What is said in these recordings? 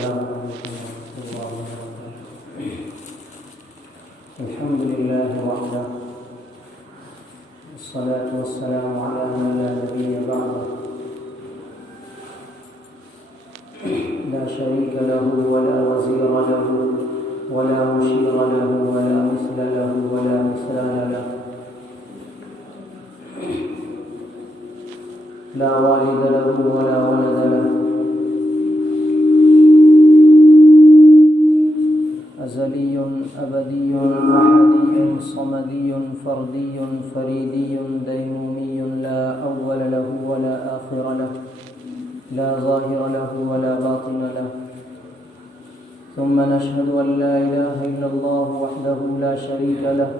السلام عليكم ورحمة الله وبركاته. الحمد لله وحده، والصلاة والسلام على من لا نبي بعده، لا شريك له ولا وزير له ولا مشير له ولا مثل له ولا مثال له، لا والد له ولا ولد له، أزلي أبدي أحدي صمدي فردي فريدي ديمومي، لا أول له ولا آخر له، لا ظاهر له ولا باطن له. ثم نشهد أن لا إله إلا الله وحده لا شريك له،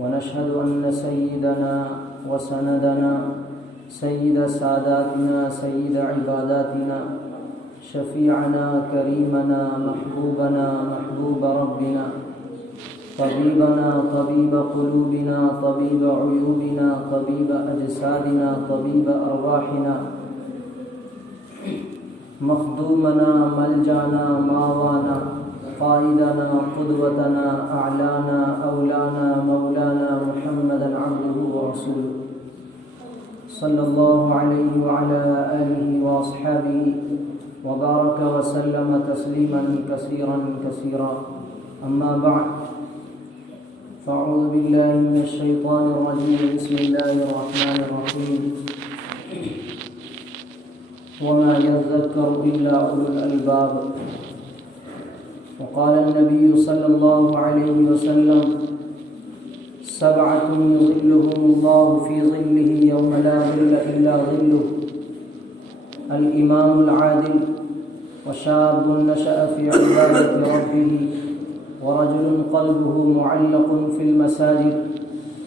ونشهد أن سيدنا وسندنا سيد ساداتنا سيد عباداتنا شفيعنا كريمنا محبوبنا محبوب ربنا طبيبنا طبيب قلوبنا طبيب عيوبنا طبيب أجسادنا طبيب أرواحنا مخدومنا ملجانا ماوانا قائدنا قدوتنا أعلانا أولانا مولانا محمدا عبده ورسوله صلى الله عليه وعلى آله وأصحابه وبارك وسلم تسليما كثيرا كثيرا. أما بعد، فأعوذ بالله من الشيطان الرجيم. بسم الله الرحمن الرحيم. وما يذكر إلا أولو الألباب. وقال النبي صلى الله عليه وسلم: سبعة يظلهم الله في ظله يوم لا ظل إلا ظله: الإمام العادل، وشاب نشأ في عبادة ربه، ورجل قلبه معلق في المساجد،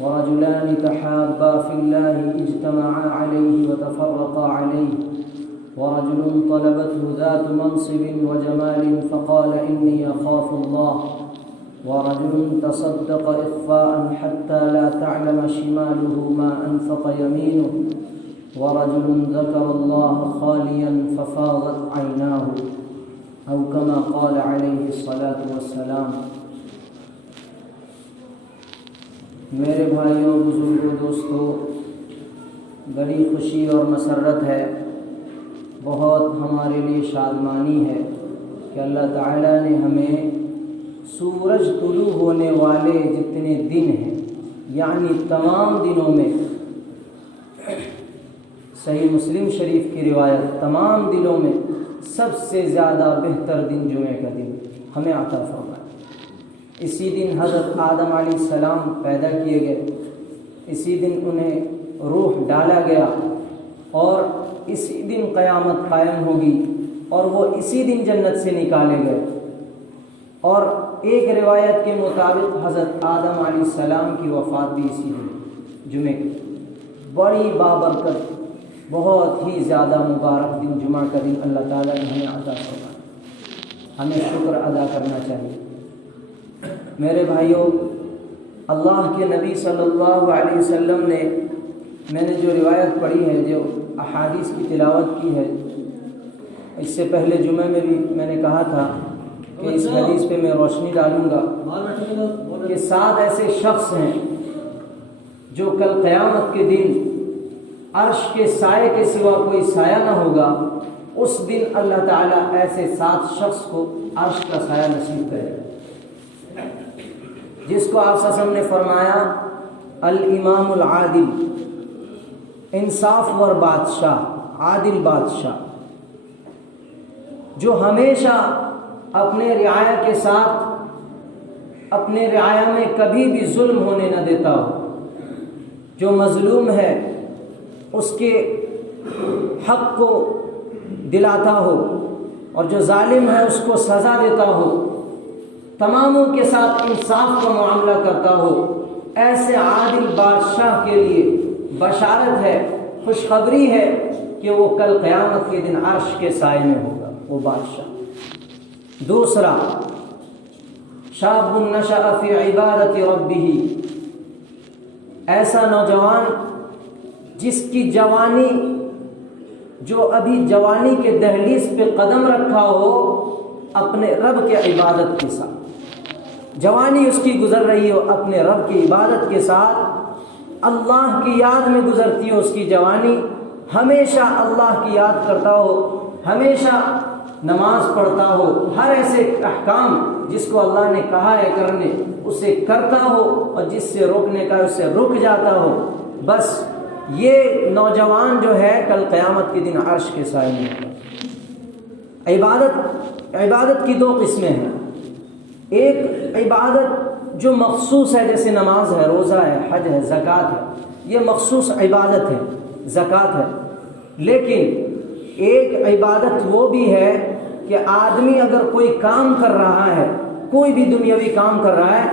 ورجلان تحابا في الله اجتمعا عليه وتفرقا عليه، ورجل طلبته ذات منصب وجمال فقال إني أخاف الله، ورجل تصدق إخفاء حتى لا تعلم شماله ما أنفق يمينه، ورجل ذكر الله خاليا ففاضت عيناه، أو كما قال عليه الصلاة والسلام. میرے بھائیوں، بزرگوں، دوستوں، بڑی خوشی اور مسرت ہے، بہت ہمارے لیے شادمانی ہے کہ اللہ تعالیٰ نے ہمیں سورج طلوع ہونے والے جتنے دن ہیں، یعنی تمام دنوں میں، صحیح مسلم شریف کی روایت، تمام دنوں میں سب سے زیادہ بہتر دن جمعہ کا دن ہمیں عطا فرمایا. اسی دن حضرت آدم علیہ السلام پیدا کیے گئے، اسی دن انہیں روح ڈالا گیا، اور اسی دن قیامت قائم ہوگی، اور وہ اسی دن جنت سے نکالے گئے. اور ایک روایت کے مطابق حضرت آدم علیہ السلام کی وفات بھی اسی دن جمعے کی. بڑی بابرکت، بہت ہی زیادہ مبارک دن جمعہ کا دن اللہ تعالیٰ نے ہمیں عطا فرمایا. ہمیں شکر ادا کرنا چاہیے. میرے بھائیوں، اللہ کے نبی صلی اللہ علیہ وسلم نے، میں نے جو روایت پڑھی ہے، جو احادیث کی تلاوت کی ہے، اس سے پہلے جمعہ میں بھی میں نے کہا تھا کہ اس حدیث پہ میں روشنی ڈالوں گا کہ 7 ایسے شخص ہیں جو کل قیامت کے دن عرش کے سائے کے سوا کوئی سایہ نہ ہوگا. اس دن اللہ تعالیٰ ایسے 7 شخص کو عرش کا سایہ نصیب کرے گا، جس کو آپ صلی اللہ علیہ وسلم نے فرمایا الامام العادل، انصاف ور بادشاہ، عادل بادشاہ، جو ہمیشہ اپنے رعایا کے ساتھ اپنے رعایا میں کبھی بھی ظلم ہونے نہ دیتا ہو، جو مظلوم ہے اس کے حق کو دلاتا ہو، اور جو ظالم ہے اس کو سزا دیتا ہو، تماموں کے ساتھ انصاف کا معاملہ کرتا ہو. ایسے عادل بادشاہ کے لیے بشارت ہے، خوشخبری ہے کہ وہ کل قیامت کے دن عرش کے سائے میں ہوگا وہ بادشاہ. دوسرا، شاب نشأ فی عبادت ربہ، ایسا نوجوان جس کی جوانی جو ابھی جوانی کے دہلیز پہ قدم رکھا ہو اپنے رب کے عبادت کے ساتھ، جوانی اس کی گزر رہی ہو اپنے رب کی عبادت کے ساتھ، اللہ کی یاد میں گزرتی ہو اس کی جوانی، ہمیشہ اللہ کی یاد کرتا ہو، ہمیشہ نماز پڑھتا ہو، ہر ایسے احکام جس کو اللہ نے کہا ہے کرنے اسے کرتا ہو، اور جس سے روکنے کا اسے رک جاتا ہو، بس یہ نوجوان جو ہے کل قیامت کے دن عرش کے سائے میں ہوگا۔ عبادت کی دو قسمیں ہیں، ایک عبادت جو مخصوص ہے جیسے نماز ہے، روزہ ہے، حج ہے، زکوٰۃ ہے، یہ مخصوص عبادت ہے، زکوٰۃ ہے۔ لیکن ایک عبادت وہ بھی ہے کہ آدمی اگر کوئی کام کر رہا ہے، کوئی بھی دنیاوی کام کر رہا ہے،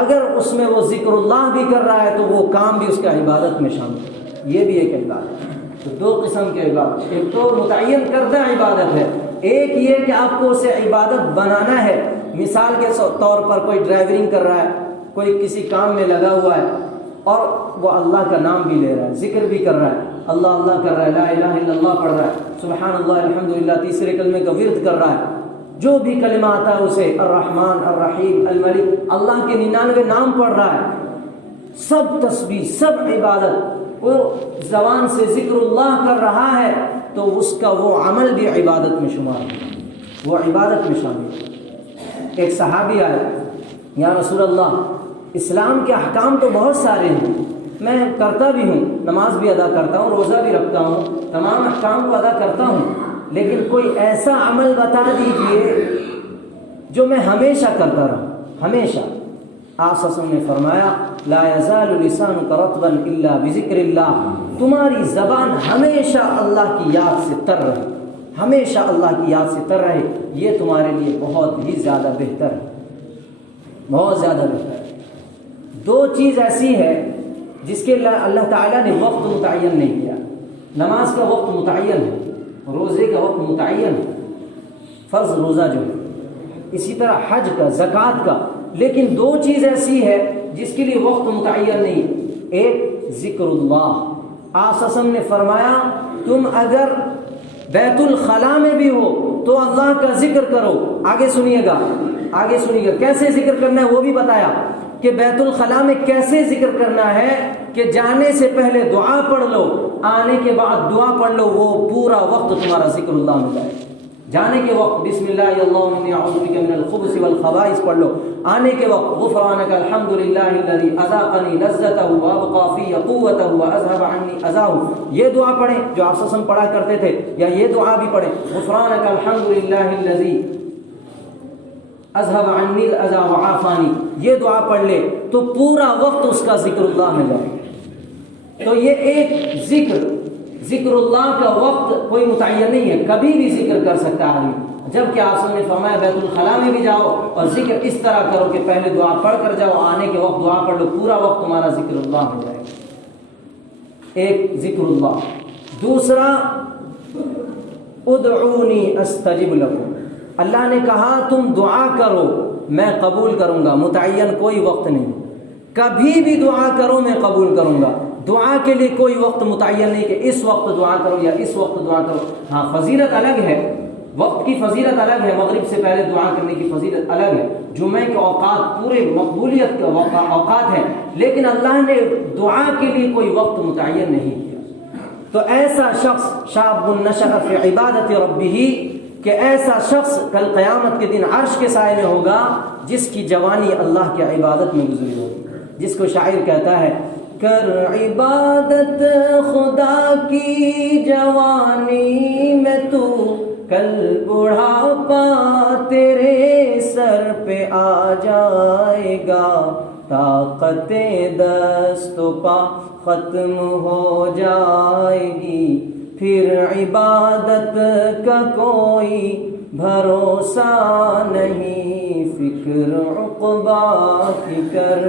اگر اس میں وہ ذکر اللہ بھی کر رہا ہے تو وہ کام بھی اس کا عبادت میں شامل ہے، یہ بھی ایک عبادت ہے۔ تو دو قسم کی عبادت، ایک تو متعین کردہ عبادت ہے، ایک یہ کہ آپ کو اسے عبادت بنانا ہے۔ مثال کے طور پر کوئی ڈرائیورنگ کر رہا ہے، کوئی کسی کام میں لگا ہوا ہے اور وہ اللہ کا نام بھی لے رہا ہے، ذکر بھی کر رہا ہے، اللہ اللہ کر رہا ہے، لا الہ الا اللہ پڑھ رہا ہے، سبحان اللہ الحمدللہ تیسرے کلمے کا ورد کر رہا ہے، جو بھی کلمہ آتا ہے اسے الرحمن الرحیم الملک اللہ کے 99 نام پڑھ رہا ہے، سب تسبیح سب عبادت، وہ زبان سے ذکر اللہ کر رہا ہے، تو اس کا وہ عمل بھی عبادت میں شمار ہے، وہ عبادت میں شامل ہے۔ ایک صحابی آئے، یا رسول اللہ اسلام کے احکام تو بہت سارے ہیں، میں کرتا بھی ہوں، نماز بھی ادا کرتا ہوں، روزہ بھی رکھتا ہوں، تمام احکام کو ادا کرتا ہوں، لیکن کوئی ایسا عمل بتا دیجئے جو میں ہمیشہ کرتا رہوں، ہمیشہ۔ آپ صلی اللہ علیہ وسلم نے فرمایا لا یزال لسانک رطبا الا بذکر اللہ، تمہاری زبان ہمیشہ اللہ کی یاد سے تر رہے، ہمیشہ اللہ کی یاد سے تر رہے، یہ تمہارے لیے بہت ہی زیادہ بہتر ہے، بہت زیادہ بہتر ہے۔ دو چیز ایسی ہے جس کے اللہ تعالیٰ نے وقت متعین نہیں کیا، نماز کا وقت متعین ہے، روزے کا وقت متعین ہے، فرض روزہ جو ہے، اسی طرح حج کا، زکوٰۃ کا، لیکن دو چیز ایسی ہے جس کے لیے وقت متعین نہیں، ایک ذکر اللہ۔ آپ صلی اللہ علیہ وسلم نے فرمایا تم اگر بیت الخلاء میں بھی ہو تو اللہ کا ذکر کرو، آگے سنیے گا، آگے سنیے گا کیسے ذکر کرنا ہے وہ بھی بتایا کہ بیت الخلاء میں کیسے ذکر کرنا ہے، کہ جانے سے پہلے دعا پڑھ لو، آنے کے بعد دعا پڑھ لو، وہ پورا وقت تمہارا ذکر اللہ میں جائے۔ جانے کے وقت بسم اللہ اللہم انی اعوذ بک من الخبث والخبائث پڑھ لو، آنے کے وقت غفرانک الحمد للہ الذی اذاقنی لذتہ وابقى فی قوتہ واذهب عنی اذاہ، یہ دعا پڑھیں جو آپ صلی اللہ علیہ وسلم پڑھا کرتے تھے، یا یہ دعا بھی پڑھیں غفرانک الحمد للہ الذی اذهب عنی الاذى وعافانی، یہ دعا پڑھ لے تو پورا وقت اس کا ذکر اللہ میں جائے۔ تو یہ ایک ذکر اللہ کا وقت کوئی متعین نہیں ہے، کبھی بھی ذکر کر سکتا ہے آدمی، جبکہ آپ نے فرمایا بیت الخلاء میں بھی جاؤ اور ذکر اس طرح کرو کہ پہلے دعا پڑھ کر جاؤ، آنے کے وقت دعا پڑھ لو، پورا وقت تمہارا ذکر اللہ میں جائے گا۔ ایک ذکر اللہ، دوسرا ادعونی استجب لکم، اللہ نے کہا تم دعا کرو میں قبول کروں گا، متعین کوئی وقت نہیں، کبھی بھی دعا کرو میں قبول کروں گا، دعا کے لیے کوئی وقت متعین نہیں کہ اس وقت دعا کرو یا اس وقت دعا کرو۔ ہاں فضیلت الگ ہے، وقت کی فضیلت الگ ہے، مغرب سے پہلے دعا کرنے کی فضیلت الگ ہے، جمعے کے اوقات پورے مقبولیت کے اوقات ہیں، لیکن اللہ نے دعا کے لیے کوئی وقت متعین نہیں کیا۔ تو ایسا شخص شاب نشأ فی عبادت ربہ، کہ ایسا شخص کل قیامت کے دن عرش کے سائے میں ہوگا جس کی جوانی اللہ کی عبادت میں گزری ہوگی، جس کو شاعر کہتا ہے کر عبادت خدا کی جوانی میں تو، کل بڑھاپا تیرے سر پہ آ جائے گا، طاقت دست و پا ختم ہو جائے گی، پھر عبادت کا کوئی بھروسہ نہیں، فکر عقبا کی کر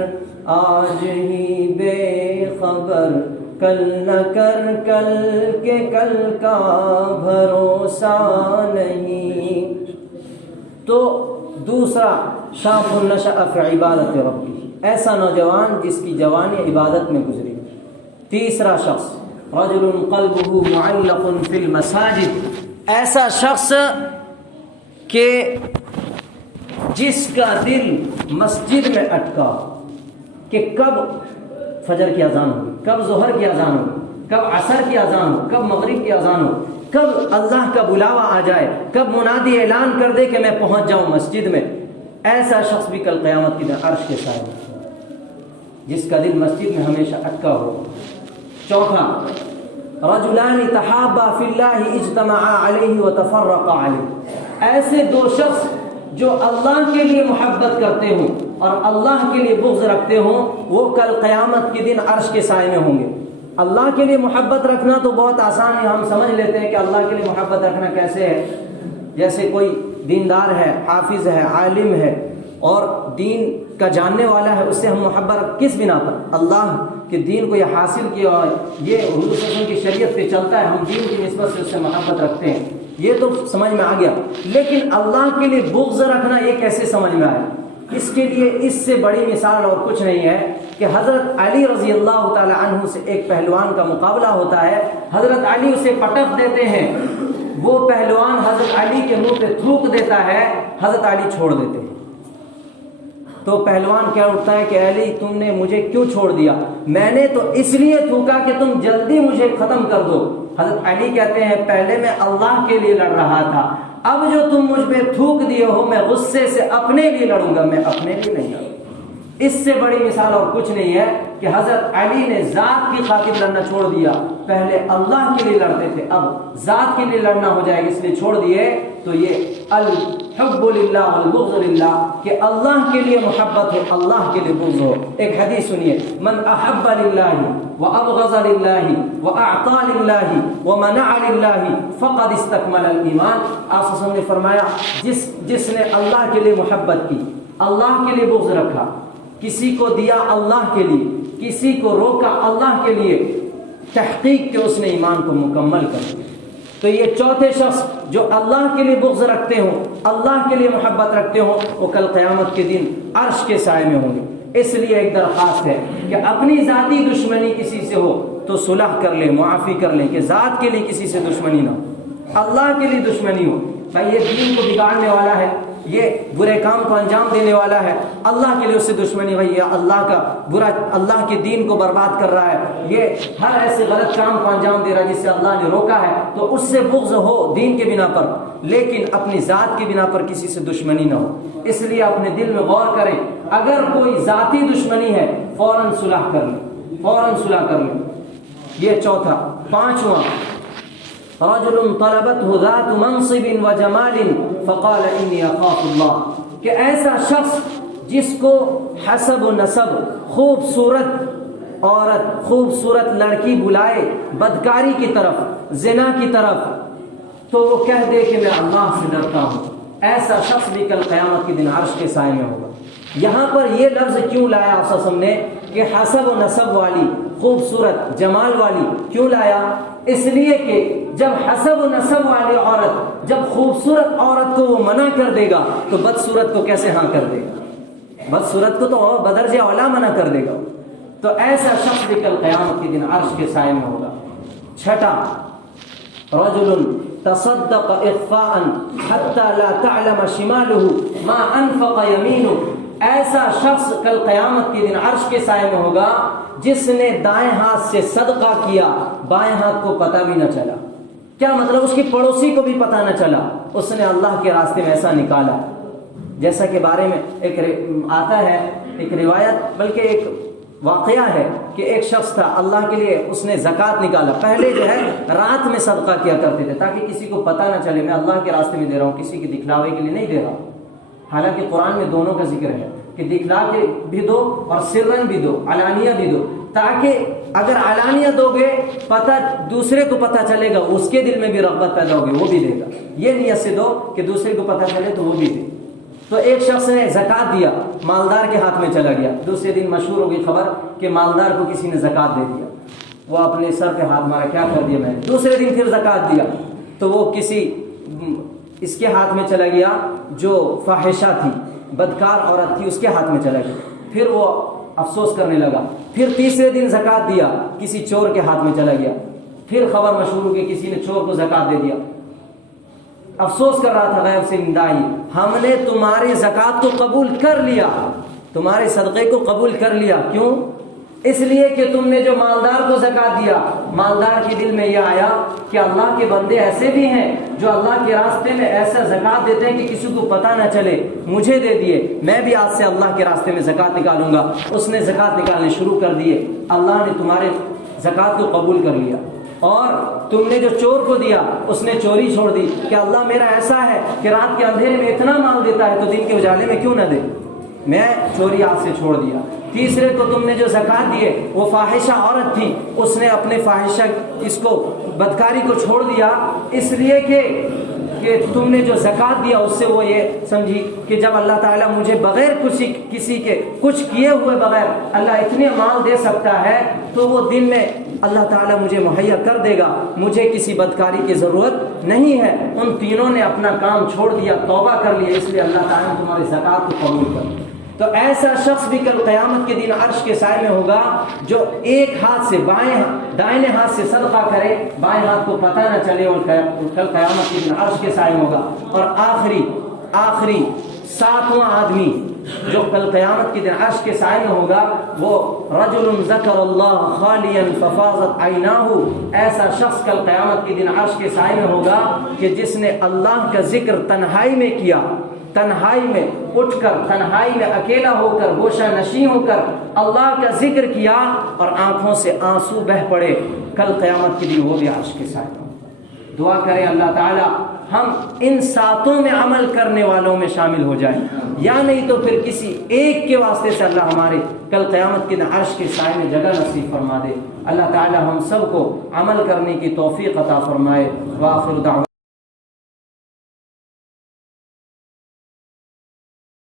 آج ہی بے خبر، کل نہ کر کل کے کل کا بھروسہ نہیں۔ تو دوسرا شاب نشأ فی عبادت ربہ، ایسا نوجوان جس کی جوانی عبادت میں گزری۔ تیسرا شخص رجل قلبه معلق في المساجد، ایسا شخص کہ جس کا دل مسجد میں اٹکا کہ کب فجر کی اذان ہوگی، کب ظہر کی اذان ہوگی، کب عصر کی اذان ہو، کب مغرب کی اذان ہو، کب اللہ کا بلاوا آ جائے، کب منادی اعلان کر دے کہ میں پہنچ جاؤں مسجد میں، ایسا شخص بھی کل قیامت کے دن عرش کے سائے میں، جس کا دل مسجد میں ہمیشہ اٹکا ہو۔ چوتھا، رجلان تحابا فی اللہ اجتمعا علیہ وتفرقا علیہ، ایسے دو شخص جو اللہ کے لیے محبت کرتے ہوں اور اللہ کے لیے بغض رکھتے ہوں، وہ کل قیامت کے دن عرش کے سائے میں ہوں گے۔ اللہ کے لیے محبت رکھنا تو بہت آسان ہے، ہم سمجھ لیتے ہیں کہ اللہ کے لیے محبت رکھنا کیسے ہے، جیسے کوئی دیندار ہے، حافظ ہے، عالم ہے اور دین کا جاننے والا ہے، اس سے ہم محبت کس بنا پر؟ اللہ کے دین کو یہ حاصل کیا اور یہ حضور صلی اللہ علیہ وسلم کی شریعت پہ چلتا ہے، ہم دین کی نسبت سے اس سے محبت رکھتے ہیں، یہ تو سمجھ میں آ گیا۔ لیکن اللہ کے لیے بغض رکھنا یہ کیسے سمجھ میں آیا؟ اس کے لیے اس سے بڑی مثال اور کچھ نہیں ہے کہ حضرت علی رضی اللہ تعالی عنہ سے ایک پہلوان کا مقابلہ ہوتا ہے، حضرت علی اسے پٹک دیتے ہیں، وہ پہلوان حضرت علی کے منہ پہ تھوک دیتا ہے، حضرت علی چھوڑ دیتے ہیں۔ تو پہلوان کیا اٹھتا ہے کہ علی تم نے مجھے کیوں چھوڑ دیا؟ میں نے تو اس لیے تھوکا کہ تم جلدی مجھے ختم کر دو۔ حضرت علی کہتے ہیں پہلے میں اللہ کے لیے لڑ رہا تھا، اب جو تم مجھ پہ تھوک دیے ہو میں غصے سے اپنے لیے لڑوں گا، میں اپنے لیے نہیں لڑوں۔ اس سے بڑی مثال اور کچھ نہیں ہے کہ حضرت علی نے ذات کی خاطر لڑنا چھوڑ دیا، پہلے اللہ کے لیے لڑتے تھے، اب ذات کے لیے لڑنا ہو جائے گا اس لیے چھوڑ دیے۔ تو یہ الحب للہ والبغض للہ، کہ اللہ کے لیے محبت ہو، اللہ کے لیے بغض ہو۔ ایک حدیث سنیے، من احب للہ وابغض للہ واعطى للہ ومنع للہ فقد استکمل الایمان۔ آپ صلی اللہ علیہ وسلم نے فرمایا جس نے اللہ کے لیے محبت کی، اللہ کے لیے بغض رکھا، کسی کو دیا اللہ کے لیے، کسی کو روکا اللہ کے لیے، تحقیق کہ اس نے ایمان کو مکمل کر دیا۔ تو یہ چوتھے شخص جو اللہ کے لیے بغض رکھتے ہوں، اللہ کے لیے محبت رکھتے ہوں، وہ کل قیامت کے دن عرش کے سائے میں ہوں گے۔ اس لیے ایک درخواست ہے کہ اپنی ذاتی دشمنی کسی سے ہو تو صلح کر لیں، معافی کر لیں، کہ ذات کے لیے کسی سے دشمنی نہ ہو، اللہ کے لیے دشمنی ہو۔ بھائی یہ دین کو بگاڑنے والا ہے، یہ برے کام کو انجام دینے والا ہے، اللہ کے لیے اس سے دشمنی، بھائی یہ اللہ کا برا، اللہ کے دین کو برباد کر رہا ہے، یہ ہر ایسے غلط کام کو انجام دے رہا ہے جس سے اللہ نے روکا ہے، تو اس سے بغض ہو دین کے بنا پر، لیکن اپنی ذات کے بنا پر کسی سے دشمنی نہ ہو۔ اس لیے اپنے دل میں غور کریں، اگر کوئی ذاتی دشمنی ہے فوراً صلح کر لیں، فوراً صلح کر لیں۔ یہ چوتھا۔ پانچواں، رجل طلبته ذات منصب وجمال فقال انی اخاف اللہ، کہ ایسا شخص جس کو حسب و نسب، خوبصورت عورت، خوبصورت لڑکی بلائے بدکاری کی طرف، زنا کی طرف، تو وہ کہہ دے کہ میں اللہ سے ڈرتا ہوں، ایسا شخص بھی کل قیامت کے دن عرش کے سائے میں ہوگا۔ یہاں پر یہ لفظ کیوں لایا آپ صلی اللہ علیہ وسلم نے کہ حسب و نسب والی، خوبصورت جمال والی، کیوں لایا؟ اس لیے کہ جب حسب و نسب والی عورت، جب خوبصورت عورت کو وہ منع کر دے گا تو بدصورت کو کیسے ہاں کر دے گا؟ بدصورت کو تو بدرجہ اولا منع کر دے گا۔ تو ایسا شخص بھی کل قیامت کے دن عرش کے سائے میں ہوگا۔ چھٹا، رجل تصدق اخفاء حتى لا تعلم شماله ما انفق يمينه، ایسا شخص کل قیامت کے دن عرش کے سائے میں ہوگا جس نے دائیں ہاتھ سے صدقہ کیا، بائیں ہاتھ کو پتہ بھی نہ چلا۔ کیا مطلب؟ اس کی پڑوسی کو بھی پتہ نہ چلا، اس نے اللہ کے راستے میں ایسا نکالا، جیسا کہ بارے میں ایک آتا ہے، ایک روایت بلکہ ایک واقعہ ہے کہ ایک شخص تھا، اللہ کے لیے اس نے زکوٰۃ نکالا۔ پہلے جو ہے رات میں صدقہ کیا کرتے تھے تاکہ کسی کو پتہ نہ چلے میں اللہ کے راستے میں دے رہا ہوں، کسی کے دکھلاوے کے لیے نہیں دے رہا ہوں۔ حالانکہ قرآن میں دونوں کا ذکر ہے کہ دکھلا کے بھی دو اور سرن بھی دو، علانیہ بھی دو، تاکہ اگر علانیہ دو گے پتہ دوسرے کو پتہ چلے گا، اس کے دل میں بھی رغبت پیدا ہوگی، وہ بھی دے گا۔ یہ نیت سے دو کہ دوسرے کو پتہ چلے تو وہ بھی دے۔ تو ایک شخص نے زکوٰۃ دیا، مالدار کے ہاتھ میں چلا گیا، دوسرے دن مشہور ہو گئی خبر کہ مالدار کو کسی نے زکوٰۃ دے دیا، وہ اپنے سر پہ ہاتھ مارا، کیا کر دیا میں نے۔ دوسرے دن پھر زکوٰۃ دیا تو وہ کسی اس کے ہاتھ میں چلا گیا جو فاحشہ تھی، بدکار عورت تھی، اس کے ہاتھ میں چلا گیا، پھر وہ افسوس کرنے لگا۔ پھر تیسرے دن زکوٰۃ دیا، کسی چور کے ہاتھ میں چلا گیا، پھر خبر مشہور ہو کہ کسی نے چور کو زکوٰۃ دے دیا، افسوس کر رہا تھا غیب سے ندائی، ہم نے تمہاری زکوٰۃ کو قبول کر لیا، تمہارے صدقے کو قبول کر لیا۔ کیوں؟ اس لیے کہ تم نے جو مالدار کو زکوٰۃ دیا، مالدار کے دل میں یہ آیا کہ اللہ کے بندے ایسے بھی ہیں جو اللہ کے راستے میں ایسا زکوٰۃ دیتے ہیں کہ کسی کو پتہ نہ چلے، مجھے دے دیے، میں بھی آج سے اللہ کے راستے میں زکوٰۃ نکالوں گا۔ اس نے زکوٰۃ نکالنے شروع کر دیے، اللہ نے تمہارے زکوٰۃ کو قبول کر لیا۔ اور تم نے جو چور کو دیا، اس نے چوری چھوڑ دی کہ اللہ میرا ایسا ہے کہ رات کے اندھیرے میں اتنا مال دیتا ہے تو دن کے اجالے میں کیوں نہ دے، میں چوری آج سے چھوڑ دیا۔ تیسرے کو تم نے جو زکوٰۃ دیے وہ فاحشہ عورت تھی، اس نے اپنے فاحشہ اس کو بدکاری کو چھوڑ دیا، اس لیے کہ تم نے جو زکوٰۃ دیا اس سے وہ یہ سمجھی کہ جب اللہ تعالیٰ مجھے بغیر کسی کے کچھ کیے ہوئے بغیر اللہ اتنے مال دے سکتا ہے تو وہ دن میں اللہ تعالیٰ مجھے مہیا کر دے گا، مجھے کسی بدکاری کی ضرورت نہیں ہے۔ ان تینوں نے اپنا کام چھوڑ دیا، توبہ کر لیا، اس لیے اللہ تعالیٰ نے تمہاری زکوٰۃ کو قبول کر لیا۔ تو ایسا شخص بھی کل قیامت کے دن عرش کے سائے میں ہوگا جو ایک ہاتھ سے دائیں ہاتھ سے صدقہ کرے، بائیں ہاتھ کو پتہ نہ چلے، اور کل قیامت کے دن عرش کے سائے میں ہوگا۔ اور آخری ساتواں آدمی جو کل قیامت کے دن عرش کے سائے میں ہوگا وہ رجل ذکر اللہ خالیا ففاضت عیناہ، ایسا شخص کل قیامت کے دن عرش کے سائے میں ہوگا کہ جس نے اللہ کا ذکر تنہائی میں کیا، تنہائی میں اٹھ کر، تنہائی میں اکیلا ہو کر، گوشہ نشین ہو کر اللہ کا ذکر کیا اور آنکھوں سے آنسو بہ پڑے، کل قیامت کے دن وہ بھی عرش کے سائے میں۔ دعا کریں اللہ تعالیٰ ہم ان ساتوں میں عمل کرنے والوں میں شامل ہو جائیں، یا نہیں تو پھر کسی ایک کے واسطے سے اللہ ہمارے کل قیامت کے دن عرش کے سائے میں جگہ نصیب فرما دے۔ اللہ تعالیٰ ہم سب کو عمل کرنے کی توفیق عطا فرمائے۔ وآخر دعوانا